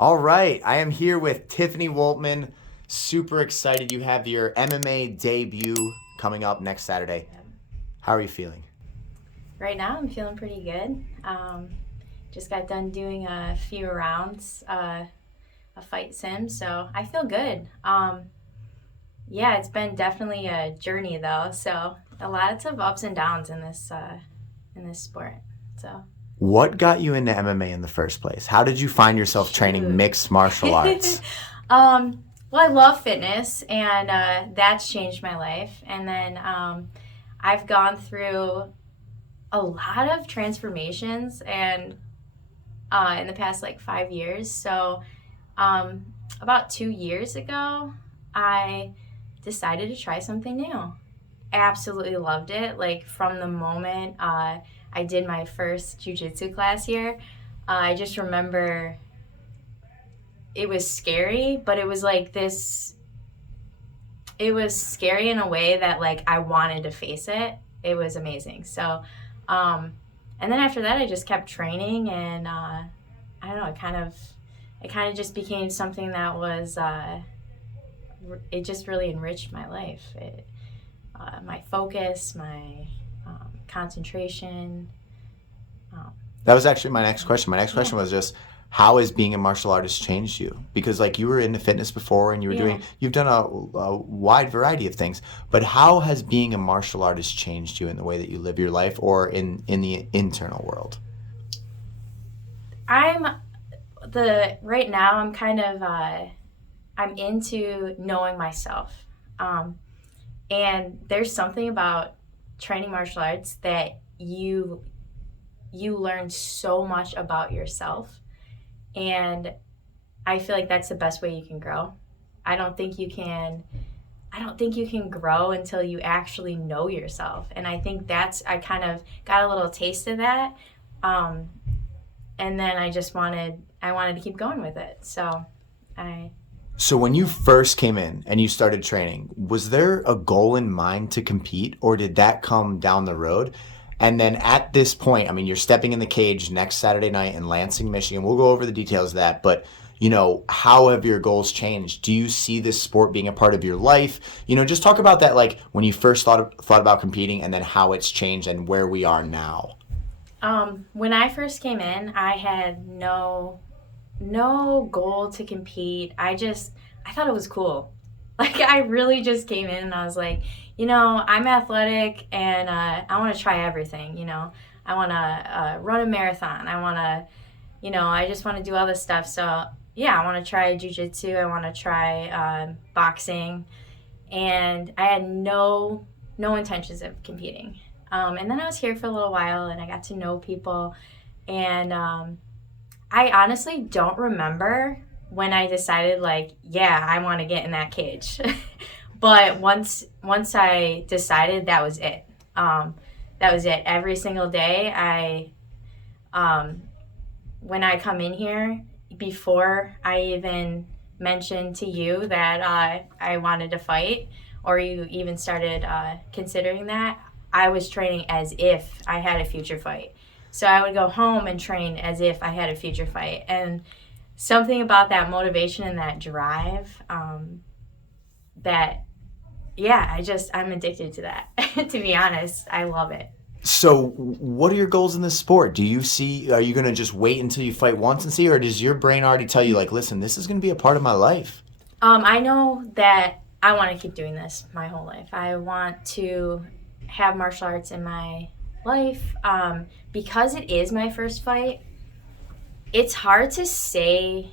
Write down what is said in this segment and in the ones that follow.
All right, I am here with Tiffany Woltman. Super excited you have your MMA debut coming up next Saturday. Yep. How are you feeling? Right now, I'm feeling pretty good. Just got done doing a few rounds, a fight sim, so I feel good. Yeah, it's been definitely a journey though, so a lot of ups and downs in this sport. So What got you into MMA in the first place? How did you find yourself training shoot. mixed martial arts? Well, I love fitness, and that's changed my life. And then I've gone through a lot of transformations and in the past like 5 years. So about 2 years ago, I decided to try something new. Absolutely loved it. Like from the moment I did my first jujitsu class here, I just remember it was scary, but it was like this. It was scary in a way that like I wanted to face it. It was amazing. So, and then after that, I just kept training, and I don't know. It kind of just became something that was. It just really enriched my life. My focus, my concentration. Um, That was actually my next question. My next yeah, question was just, how has being a martial artist changed you? Because like you were into fitness before and yeah. you've done a wide variety of things, but how has being a martial artist changed you in the way that you live your life or in the internal world? I'm right now. I'm kind of I'm into knowing myself, and there's something about training martial arts that you learn so much about yourself, and I feel like that's the best way you can grow. I don't think you can. I don't think you can grow until you actually know yourself, and I think that's I kind of got a little taste of that, um, and then I wanted to keep going with it. So I So when you yeah. first came in and you started training, was there a goal in mind to compete or did that come down the road? And then at this point, I mean, you're stepping in the cage next Saturday night in Lansing, Michigan. We'll go over the details of that, but how have your goals changed? Do you see this sport being a part of your life? Just talk about that, like when you first thought about competing, and then how it's changed and where we are now. When I first came in, I had no goal to compete. I thought it was cool. Like I really just came in and I was like, I'm athletic and I want to try everything. I want to run a marathon. I just want to do all this stuff. So yeah, I want to try jujitsu. I want to try boxing, and I had no intentions of competing. And then I was here for a little while and I got to know people, and I honestly don't remember when I decided like, yeah, I want to get in that cage. But once I decided, that was it. That was it. Every single day, um, when I come in here, before I even mentioned to you that I wanted to fight, or you even started considering that, I was training as if I had a future fight. So I would go home and train as if I had a future fight. And something about that motivation and that drive, that, yeah, I'm addicted to that. To be honest, I love it. So, what are your goals in this sport? Are you going to just wait until you fight once and see, or does your brain already tell you, like, listen, this is going to be a part of my life? I know that I want to keep doing this my whole life. I want to have martial arts in my life. Because it is my first fight, it's hard to say.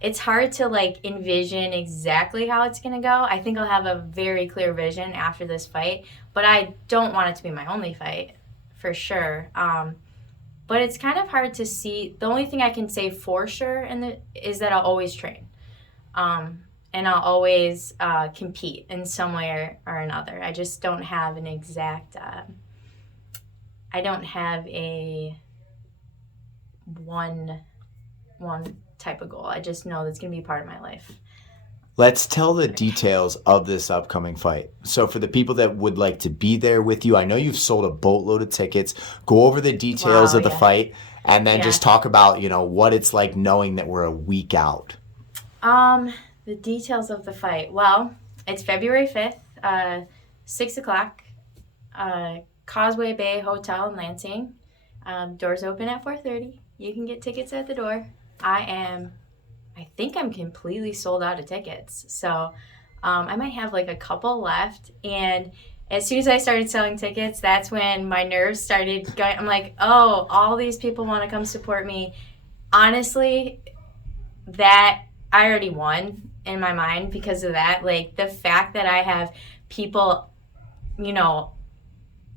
It's hard to like envision exactly how it's going to go. I think I'll have a very clear vision after this fight, but I don't want it to be my only fight for sure. But it's kind of hard to see. The only thing I can say for sure is that I'll always train. And I'll always compete in some way or another. I just don't have an exact. I don't have a one one type of goal. I just know that's gonna be part of my life. Let's tell the details of this upcoming fight. So, for the people that would like to be there with you, I know you've sold a boatload of tickets. Go over the details Wow, of the yeah. fight, And then Yeah. just talk about, what it's like knowing that we're a week out. Um, the details of the fight. Well, it's February 5th, 6 o'clock, Causeway Bay Hotel in Lansing. Doors open at 4:30. You can get tickets at the door. I think I'm completely sold out of tickets. So I might have like a couple left. And as soon as I started selling tickets, that's when my nerves started going. I'm like, oh, all these people want to come support me. Honestly, that I already won in my mind because of that. Like the fact that I have people, you know,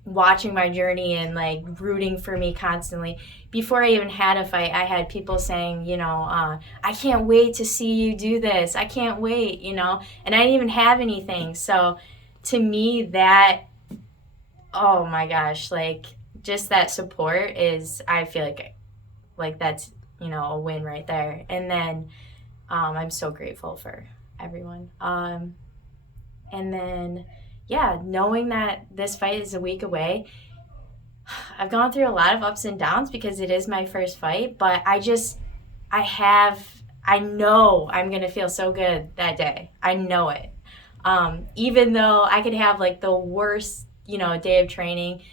watching my journey and like rooting for me constantly. Before I even had a fight, I had people saying, I can't wait to see you do this. I can't wait, and I didn't even have anything. So to me, that, oh my gosh, like just that support is, I feel like that's, a win right there. And then I'm so grateful for everyone. And then, yeah, knowing that this fight is a week away, I've gone through a lot of ups and downs because it is my first fight, but I know I'm going to feel so good that day. I know it. Even though I could have like the worst, day of training,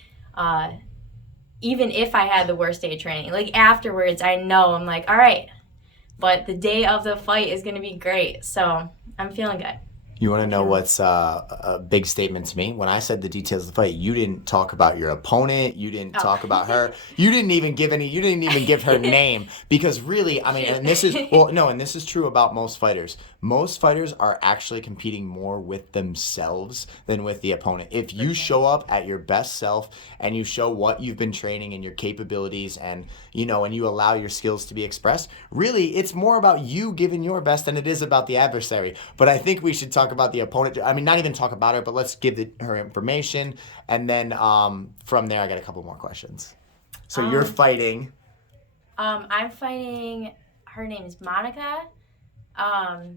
even if I had the worst day of training, like afterwards, I know I'm like, all right, but the day of the fight is going to be great. So I'm feeling good. You want to know what's a big statement to me? When I said the details of the fight, you didn't talk about your opponent. You didn't talk about her. You didn't even give her name because really, I mean, and this is true about most fighters. Most fighters are actually competing more with themselves than with the opponent. If you show up at your best self and you show what you've been training and your capabilities and, and you allow your skills to be expressed, really, it's more about you giving your best than it is about the adversary. But I think we should talk about the opponent. I mean, not even talk about her, but let's give her information. And then from there, I got a couple more questions. So you're fighting. I'm fighting, her name is Monica. Wow.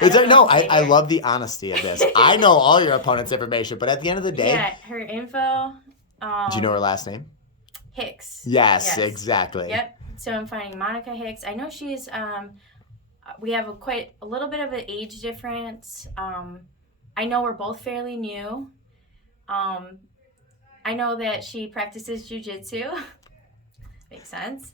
I love the honesty of this. I know all your opponent's information, but at the end of the day. Yeah, her info. Do you know her last name? Hicks. Yes, exactly. Yep. So I'm fighting Monica Hicks. I know she's, we have a little bit of an age difference. I know we're both fairly new. I know that she practices jujitsu. Makes sense.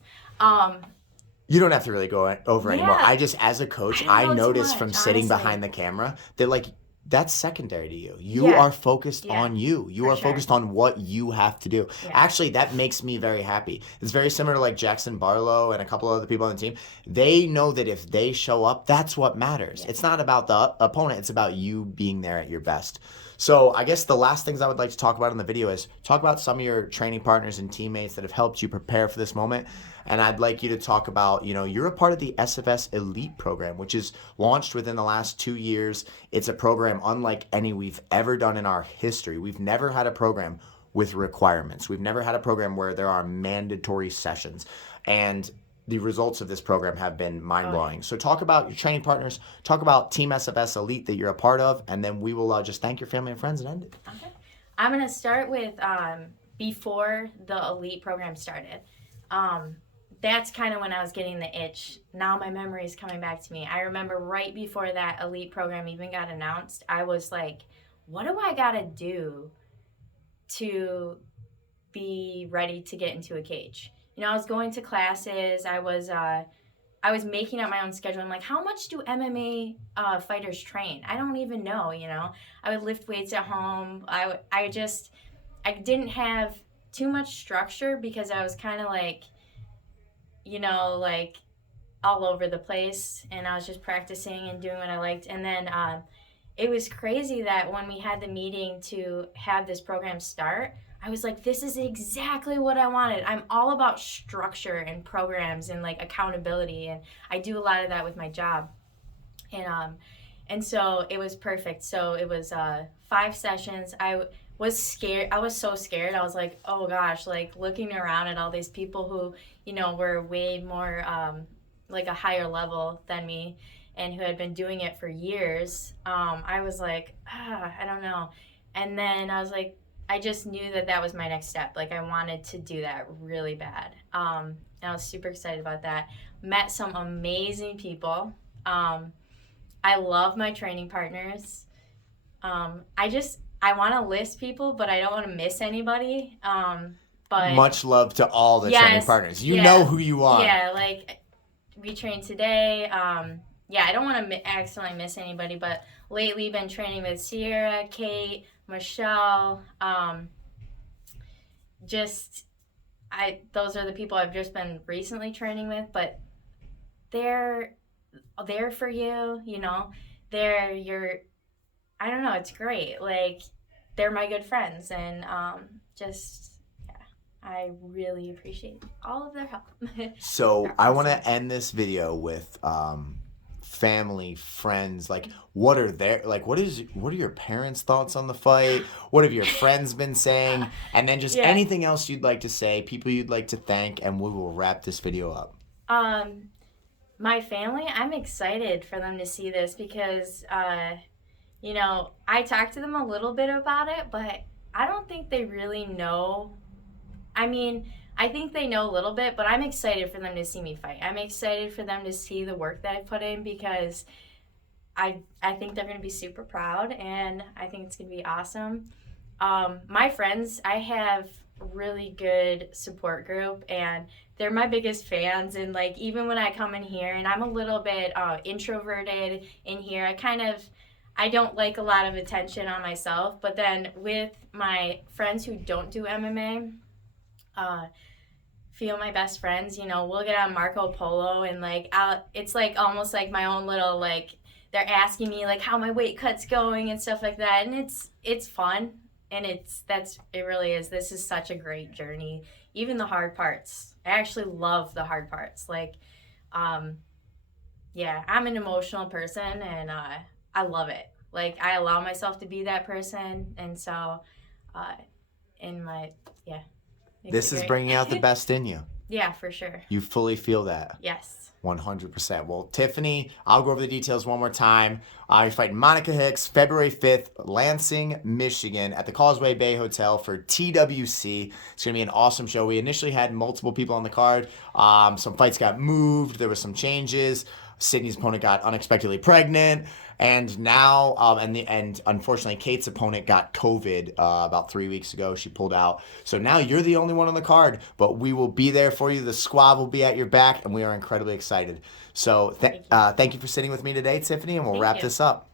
You don't have to really go over anymore. I just, as a coach, I noticed from sitting behind the camera that like that's secondary to you. You are focused on you. You are focused on what you have to do. Yeah. Actually, that makes me very happy. It's very similar to like Jackson Barlow and a couple other people on the team. They know that if they show up, that's what matters. Yeah. It's not about the opponent. It's about you being there at your best. So I guess the last things I would like to talk about in the video is talk about some of your training partners and teammates that have helped you prepare for this moment. And I'd like you to talk about, you're a part of the SFS Elite program, which is launched within the last 2 years. It's a program unlike any we've ever done in our history. We've never had a program with requirements. We've never had a program where there are mandatory sessions. And the results of this program have been mind-blowing. So talk about your training partners, talk about Team SFS Elite that you're a part of, and then we will just thank your family and friends and end it. Okay. I'm going to start with before the Elite program started. That's kind of when I was getting the itch. Now my memory is coming back to me. I remember right before that Elite program even got announced, I was like, what do I got to do to be ready to get into a cage? I was going to classes. I was making up my own schedule. I'm like, how much do MMA fighters train? I don't even know, I would lift weights at home. I didn't have too much structure because I was kind of like, like all over the place, and I was just practicing and doing what I liked. And then it was crazy that when we had the meeting to have this program start, I was like, this is exactly what I wanted. I'm all about structure and programs and like accountability, and I do a lot of that with my job. And so it was perfect. So it was 5 sessions. I was scared. I was so scared. I was like, oh gosh, like looking around at all these people who, were way more like a higher level than me and who had been doing it for years. I was like, I don't know. And then I was like, I just knew that that was my next step. Like I wanted to do that really bad. And I was super excited about that. Met some amazing people. Um, I love my training partners. I want to list people, but I don't want to miss anybody. But Much love to all the training yes, partners. You know yeah, who you are. yeah. Like we trained today. Yeah, I don't want to accidentally miss anybody, but lately been training with Sierra, Kate, Michelle. Just I those are the people I've just been recently training with, but they're there for you. You know, they're your. I don't know. It's great. Like they're my good friends, and just yeah, I really appreciate all of their help. So They're I want awesome. to end this video with family, friends. Like, what are their like? What are your parents' thoughts on the fight? What have your friends been saying? And then just Yeah. anything else you'd like to say, people you'd like to thank, and we will wrap this video up. Um, my family, I'm excited for them to see this because, you know, I talked to them a little bit about it, but I don't think they really know. I mean, I think they know a little bit, but I'm excited for them to see me fight. I'm excited for them to see the work that I put in because I think they're going to be super proud and I think it's going to be awesome. My friends, I have a really good support group and they're my biggest fans. And like, even when I come in here and I'm a little bit introverted in here, I don't like a lot of attention on myself. But then with my friends who don't do MMA, feel my best friends, you know, we'll get on Marco Polo and it's like almost like my own little like they're asking me like how my weight cut's going and stuff like that, and it's fun, and it really is. This is such a great journey. Even the hard parts, I actually love the hard parts. Like, um, yeah, I'm an emotional person, and I love it. Like I allow myself to be that person, and so uh, in my yeah, makes This it is great. bringing out the best in you. Yeah, for sure. You fully feel that. Yes. 100%. Well, Tiffany, I'll go over the details one more time. You're fighting Monica Hicks February 5th, Lansing, Michigan, at the Causeway Bay Hotel for TWC. It's going to be an awesome show. We initially had multiple people on the card. Some fights got moved. There were some changes. Sydney's opponent got unexpectedly pregnant, and now and unfortunately Kate's opponent got COVID about 3 weeks ago. She pulled out, so now you're the only one on the card. But we will be there for you. The squad will be at your back, and we are incredibly excited. So Thank you. thank you for sitting with me today, Tiffany, and we'll Thank wrap you. this up.